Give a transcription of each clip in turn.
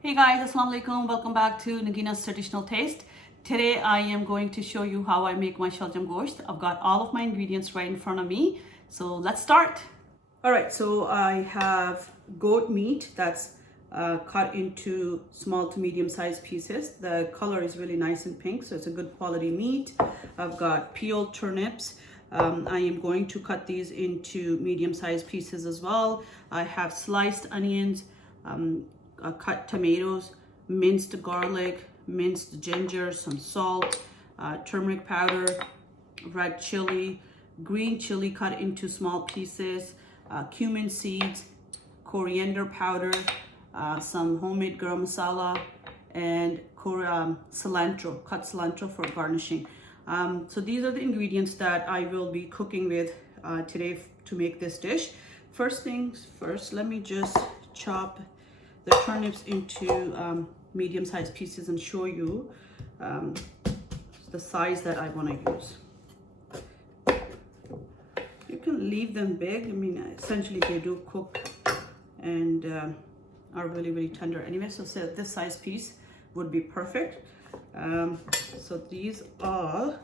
Hey guys, Assalamu alaikum. Welcome back to Nagina's Traditional Taste. Today I am going to show you how I make my Shaljam Gosht. I've got all of my ingredients right in front of me. So let's start. Alright, so I have goat meat that's cut into small to medium sized pieces. The color is really nice and pink, so it's a good quality meat. I've got peeled turnips. I am going to cut these into medium sized pieces as well. I have sliced onions, cut tomatoes, minced garlic, minced ginger, some salt, turmeric powder, red chili, green chili cut into small pieces, cumin seeds, coriander powder, some homemade garam masala, and cilantro, cut cilantro for garnishing. So these are the ingredients that I will be cooking with today to make this dish. First things first, let me just chop the turnips into medium-sized pieces and show you the size that I want to use. You can leave them big. I mean, essentially they do cook and are really tender anyway. So this size piece would be perfect. So these are,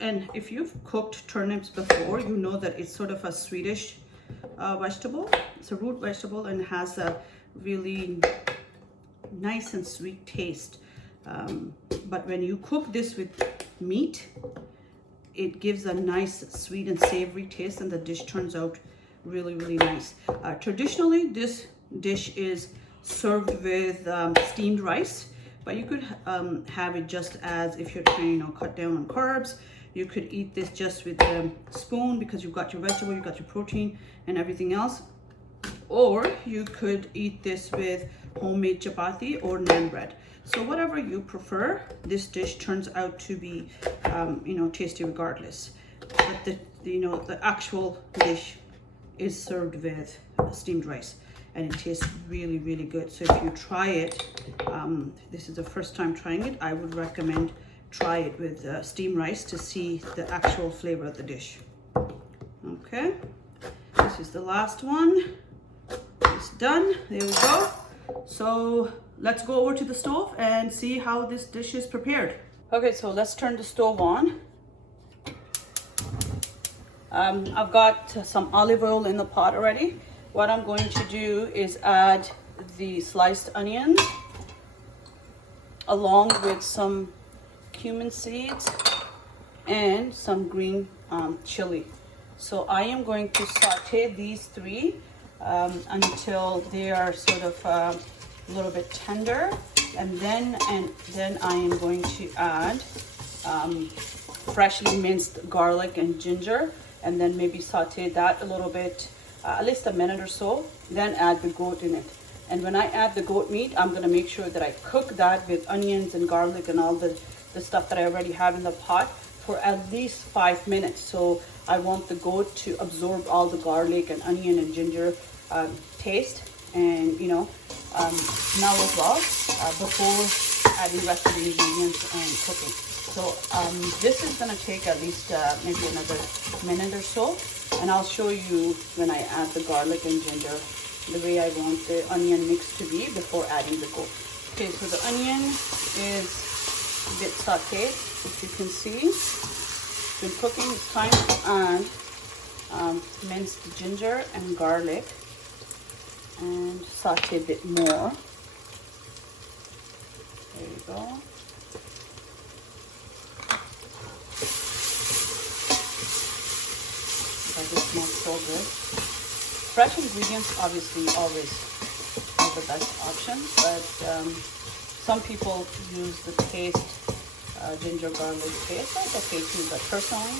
and if you've cooked turnips before, you know that it's sort of a Swedish vegetable. It's a root vegetable and has a really nice and sweet taste. But when you cook this with meat, it gives a nice sweet and savory taste, and the dish turns out really nice. Traditionally, this dish is served with steamed rice, but you could have it just as if you're trying to cut down on carbs. You could eat this just with a spoon because you've got your vegetable, you've got your protein and everything else. Or you could eat this with homemade chapati or naan bread. So whatever you prefer, this dish turns out to be, tasty regardless. But the actual dish is served with steamed rice, and it tastes really good. So if you try it, this is the first time trying it, I would recommend try it with steamed rice to see the actual flavor of the dish. Okay, this is the last one. It's done. There we go. So let's go over to the stove and see how this dish is prepared. Okay, so let's turn the stove on. I've got some olive oil in the pot already. What I'm going to do is add the sliced onions along with some cumin seeds and some green chili. So I am going to saute these three until they are sort of a little bit tender, and then I am going to add freshly minced garlic and ginger, and then maybe saute that a little bit, at least a minute or so, then add the goat in it. And when I add the goat meat, I'm going to make sure that I cook that with onions and garlic and all the stuff that I already have in the pot for at least 5 minutes. So I want the goat to absorb all the garlic and onion and ginger taste and smell as well before adding rest of the ingredients and cooking. So this is going to take at least maybe another minute or so, and I'll show you when I add the garlic and ginger the way I want the onion mix to be before adding the goat. Okay, so the onion is a bit sauteed, if you can see. It's been cooking. It's time to add minced ginger and garlic and saute a bit more. There you go. That smells so good. Fresh ingredients obviously always are the best option, but some people use the paste, ginger garlic paste. That's okay too, but personally,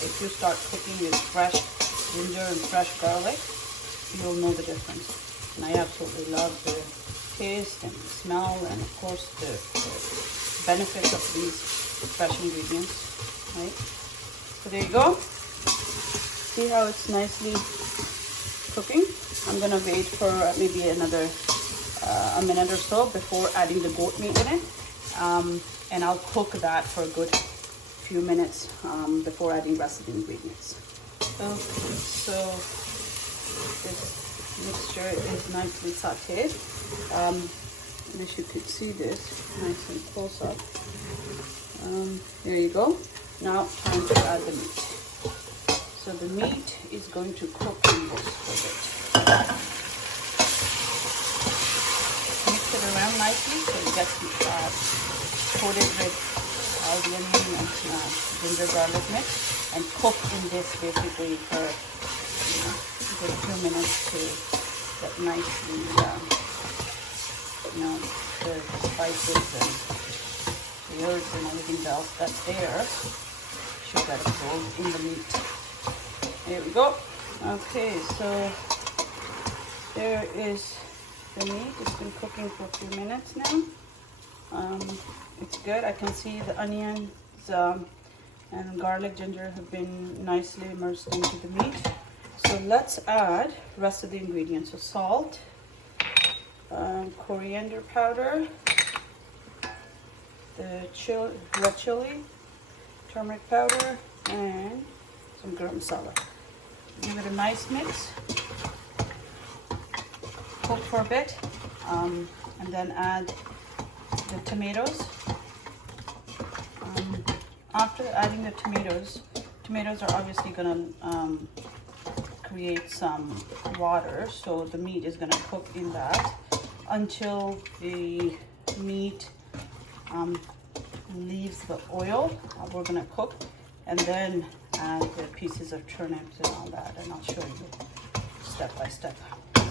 if you start cooking with fresh ginger and fresh garlic, you'll know the difference. And I absolutely love the taste and the smell, and of course the benefits of these fresh ingredients, right? So there you go. See how it's nicely cooking? I'm gonna wait for maybe another a minute or so before adding the goat meat in it, and I'll cook that for a good few minutes before adding rest of the ingredients. So this mixture is nicely sauteed. Wish you could see this nice and close up. There you go. Now time to add the meat. So the meat is going to cook in this for a bit. Mix it around nicely so it gets coated with all the onion and ginger garlic mix, and cook in this basically for a good 2 minutes to get nicely, the spices and the herbs and everything else that's there should get absorbed in the meat. There we go. Okay, so there is the meat. It's been cooking for a few minutes now. It's good. I can see the onions and garlic, ginger have been nicely immersed into the meat. So let's add the rest of the ingredients. So salt, coriander powder, the red chili, turmeric powder, and some garam masala. Give it a nice mix. Cook for a bit, and then add the tomatoes. After adding the tomatoes are obviously going to create some water, so the meat is going to cook in that until the meat leaves the oil. We're going to cook and then add the pieces of turnips and all that, and I'll show you step by step.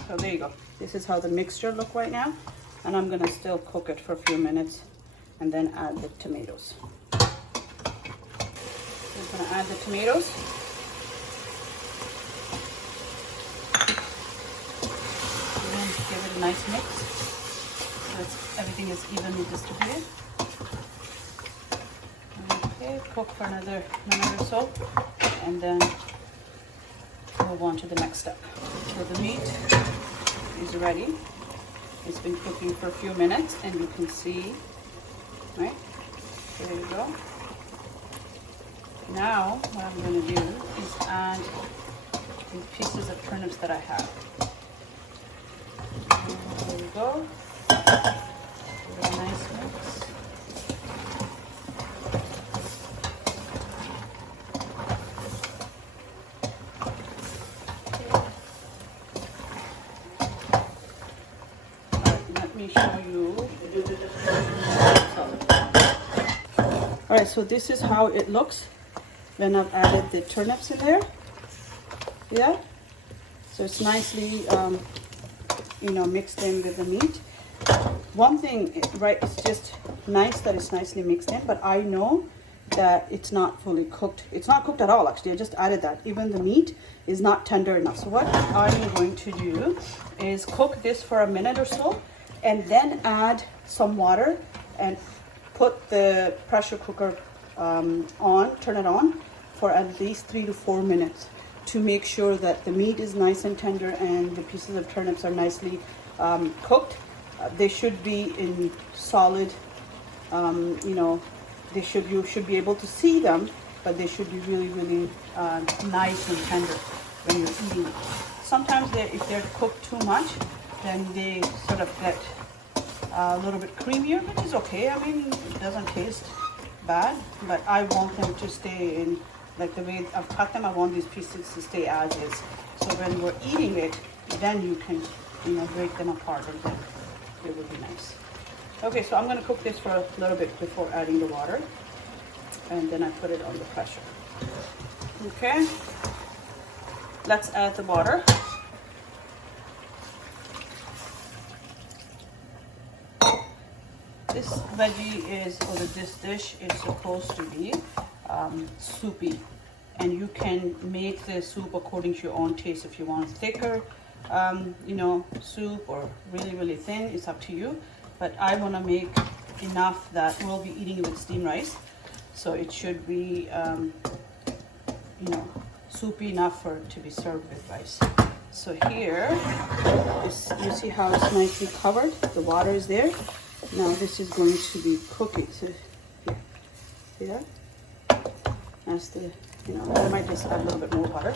So there you go. This is how the mixture looks right now, and I'm going to still cook it for a few minutes and then add the tomatoes. I'm going to add the tomatoes. And then give it a nice mix so everything is evenly distributed. Okay, cook for another minute or so, and then move on to the next step. So the meat is ready. It's been cooking for a few minutes, and you can see, right? There you go. Now, what I'm going to do is add the pieces of turnips that I have. And there we go. Give it a nice mix. Let me show you. Alright, so this is how it looks when I've added the turnips in there. Yeah, so it's nicely mixed in with the meat. One thing, right, it's just nice that it's nicely mixed in, but I know that it's not fully cooked. It's not cooked at all, actually. I just added that. Even the meat is not tender enough. So what I'm going to do is cook this for a minute or so, and then add some water and put the pressure cooker turn it on for at least 3 to 4 minutes to make sure that the meat is nice and tender and the pieces of turnips are nicely cooked. They should be in solid, you should be able to see them, but they should be really, really nice and tender when you're eating it. Sometimes if they're cooked too much, then they sort of get a little bit creamier, which is okay. I mean, it doesn't taste bad, but I want them to stay in, like the way I've cut them, I want these pieces to stay as is. So when we're eating it, then you can, break them apart, and then it would be nice. Okay, so I'm going to cook this for a little bit before adding the water, and then I put it on the pressure. Okay, let's add the water. This veggie this dish is supposed to be soupy, and you can make the soup according to your own taste. If you want thicker, soup, or really, really thin, it's up to you. But I want to make enough that we'll be eating it with steamed rice, so it should be, soupy enough for it to be served with rice. So here, you see how it's nicely covered. The water is there. Now this is going to be cooking. So here, see that? That's the, I might just add a little bit more water.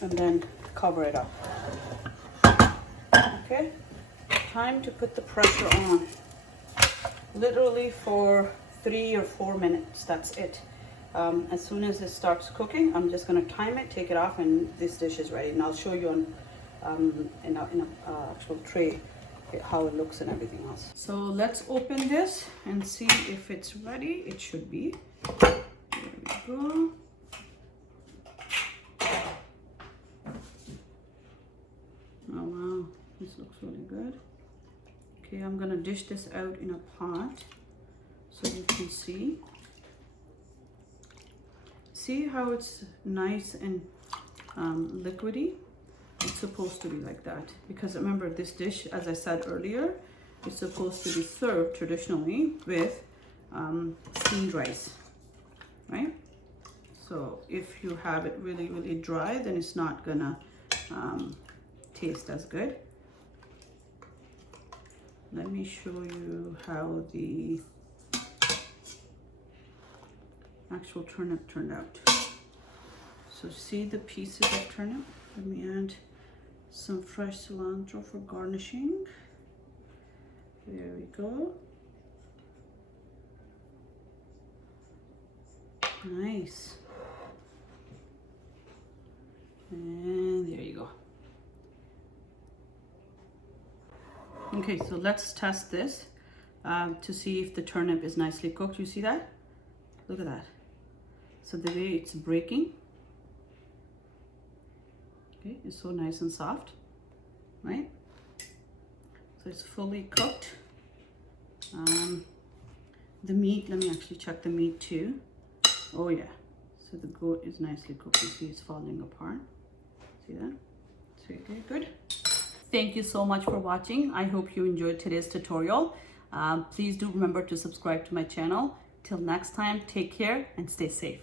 And then cover it up. Okay, time to put the pressure on. Literally for 3 or 4 minutes, that's it. As soon as it starts cooking, I'm just gonna time it, take it off, and this dish is ready. And I'll show you on in a actual tray how it looks and everything else. So let's open this and see if it's ready. It should be. There we go. Oh wow, this looks really good. Okay, I'm gonna dish this out in a pot so you can see. See how it's nice and liquidy? It's supposed to be like that, because remember, this dish, as I said earlier, is supposed to be served traditionally with steamed rice, right? So if you have it really, really dry, then it's not gonna taste as good. Let me show you how the actual turnip turned out. So see the pieces of turnip? Let me add some fresh cilantro for garnishing. There we go. Nice. And there you go. Okay, so let's test this to see if the turnip is nicely cooked. You see that? Look at that. So the way it's breaking, okay, it's so nice and soft, right? So it's fully cooked. The meat, let me actually check the meat too. Oh yeah, so the goat is nicely cooked. You see it's falling apart. See that? So okay, good. Thank you so much for watching. I hope you enjoyed today's tutorial. Please do remember to subscribe to my channel. Till next time, take care and stay safe.